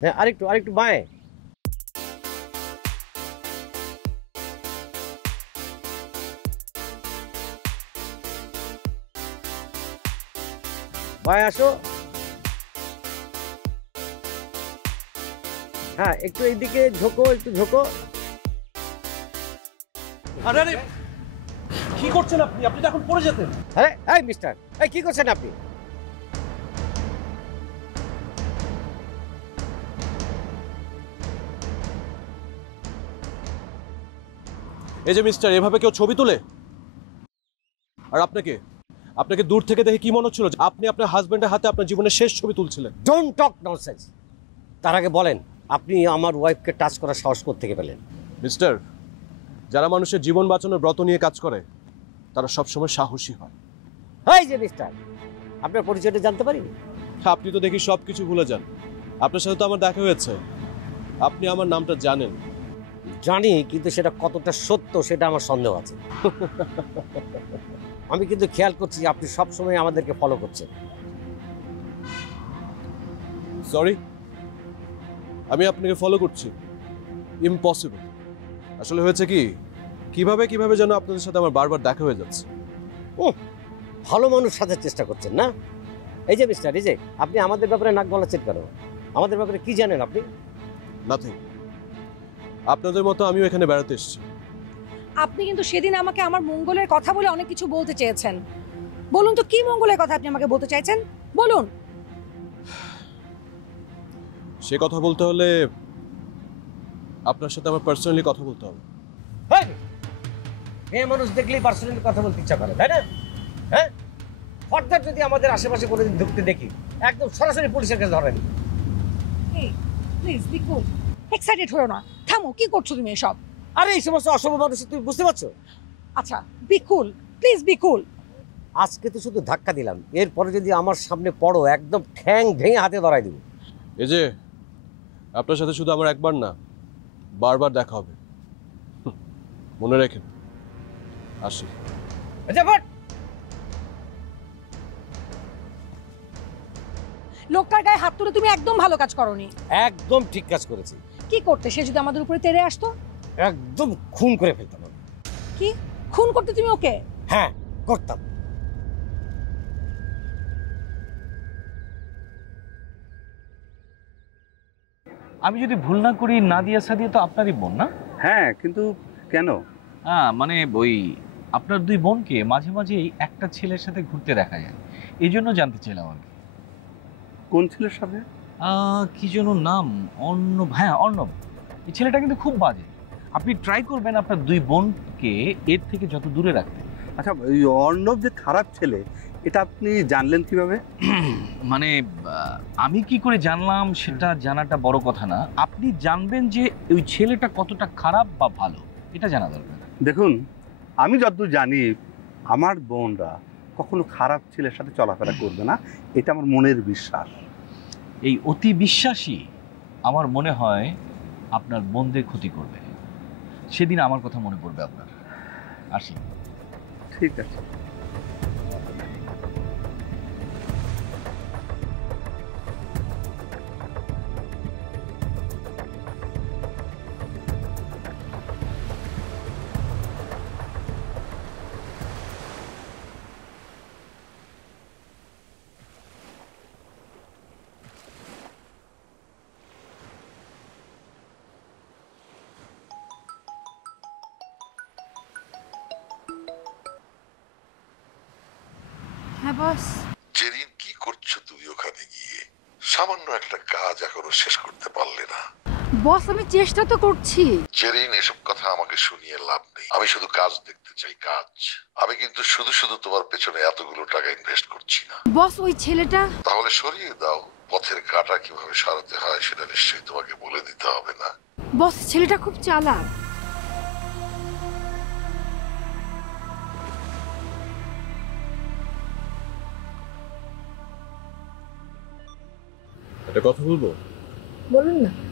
হ্যাঁ, আরেকটু আরেকটু বাঁয়ে। বাঁয়ে আসো। হ্যাঁ, একটু এইদিকে ঝোঁকো, একটু ঝোঁকো। আরে আরে কি করছেন আপনি? আপনি তো এখন পড়ে যেতেন। আরে এই মিস্টার, এই কি করছেন আপনি? এই যে মিস্টার, এভাবে কেউ ছবি তোলে? আর আপনাকে আপনাকে দূর থেকে দেখে কি মনে হচ্ছিল? আপনি আপনার হাজবেন্ডের হাতে আপনার জীবনের শেষ ছবি তুলছিলেন। Don't talk nonsense. তার আগে বলেন, আপনি আমার ওয়াইফকে টাচ করার সাহস কোত্থেকে পেলেন? মিস্টার, যারা মানুষের জীবন বাঁচানোর ব্রত নিয়ে কাজ করে তারা সবসময় সাহসী হয়। এই যে মিস্টার, আপনার পরিচয়টা জানতে পারি? আপনি তো দেখি সব কিছু ভুলে যান। আপনার সাথে তো আমার দেখা হয়েছে, আপনি আমার নামটা জানেন। জানি, কিন্তু সেটা কতটা সত্য সেটা আমার সন্দেহ আছে। আমি কিন্তু খেয়াল করছি আপনি সবসময় আমাদেরকে ফলো করছেন। সরি, আমি আপনাকে ফলো করছি? ইম্পসিবল। আসলে হয়েছে কি, কিভাবে কিভাবে যেন আপনাদের সাথে আমার বারবার দেখা হয়ে যাচ্ছে। ও, ভালো মানুষ সাজার চেষ্টা করছেন না? এই যে মিস্টার, এই যে আপনি আমাদের ব্যাপারে নাক গলাচ্ছেন কেন? আমাদের ব্যাপারে কি জানেন আপনি? নাথিং। আপনাদের মতো আমিও এখানে বেড়াতে এসেছি। আপনি কিন্তু সেদিন আমাকে আমার মঙ্গলের কথা বলে অনেক কিছু বলতে চেয়েছেন। বলুন তো কি মঙ্গলের কথা আপনি আমাকে বলতে চাইছেন? বলুন। সে কথা বলতে হলে আপনার সাথে আমার পার্সোনালি কথা বলতে হবে। মেয়ে মানুষ দেখলেই পার্সোনালি কথা বলতে ইচ্ছা করে, তাই না? হ্যাঁ, ফর্দার যদি আমাদের আশেপাশে কোনোদিন ঢুকতে দেখি, একদম সরাসরি পুলিশের কাছে ধরেন। এই প্লিজ বি কুল। এক্সাইটেড হও না, থামো। কি করছো তুমি এসব? আরে এই সমস্ত অসভ্য মানুষ তুমি বুঝতে পারছো? আচ্ছা বি কুল, প্লিজ বি কুল। আজকে তো শুধু ধাক্কা দিলাম, এরপরে যদি আমার সামনে পড়ো একদম ঠ্যাং ভেঙে হাতে ধরাই দিব। এই যে, আপনার সাথে শুধু আমার একবার না, বারবার দেখা হবে। মনে রাখেন। আসি। আচ্ছা বাট লোকটার গায়ে হাত তুলে তুমি একদম ভালো কাজ করোনি। একদম ঠিক কাজ করেছি। কি করতে সে যদি আমাদের উপরে তেড়ে আসতো? একদম খুন করে ফেলতাম আমি। কি খুন করতে তুমি ওকে? হ্যাঁ, করতাম। আমি যদি ভুল না করি, নাদিয়া সাদিয়া তো আপনারই বোন, না? হ্যাঁ, কিন্তু কেন? হ্যাঁ, মানে ওই আপনার দুই বোনকে মাঝে মাঝেই একটা ছেলের সাথে ঘুরতে দেখা যায়, এই জন্য জানতে চাইলাম আর কি। কোন ছেলের সাথে? কি যেন নাম, অর্ণব। হ্যাঁ, অর্ণব। এই ছেলেটা কিন্তু খুব বাজে। আপনি ট্রাই করবেন আপনার দুই বোনকে এর থেকে যত দূরে রাখতে। আচ্ছা, ওই অর্ণব যে খারাপ ছেলে, এটা আপনি জানলেন কিভাবে? মানে আমি কি করে জানলাম সেটা জানাটা বড় কথা না, আপনি জানবেন যে ওই ছেলেটা কতটা খারাপ বা ভালো, এটা জানা দরকার। দেখুন, আমি যতদূর জানি আমার বোনরা কখনো খারাপ ছেলের সাথে চলাফেরা করবে না, এটা আমার মনের বিশ্বাস। এই অতি বিশ্বাসী আমার মনে হয় আপনার বোনদের ক্ষতি করবে। সেদিন আমার কথা মনে পড়বে আপনার। আসি। ঠিক আছে। হ্যাঁ বস। জেরিন, কি করছো তুমি ওখানে গিয়ে? সামান্য একটা কাজ এখনো শেষ করতে পারলে না? বস আমি চেষ্টা তো করছি। জেরিন, এসব কথা আমাকে শুনিয়ে লাভ নেই। আমি শুধু কাজ দেখতে চাই, কাজ। আমি কিন্তু শুধু শুধু তোমার পেছনে এতগুলো টাকা ইনভেস্ট করছি না। বস ওই ছেলেটা। তাহলে সরিয়ে দাও। পথের কাঁটা কিভাবে সরাতে হয় সেটা নিশ্চয়ই তোমাকে বলে দিতে হবে না। বস ছেলেটা খুব চালাক। একটা কথা বলবো? বলুন না।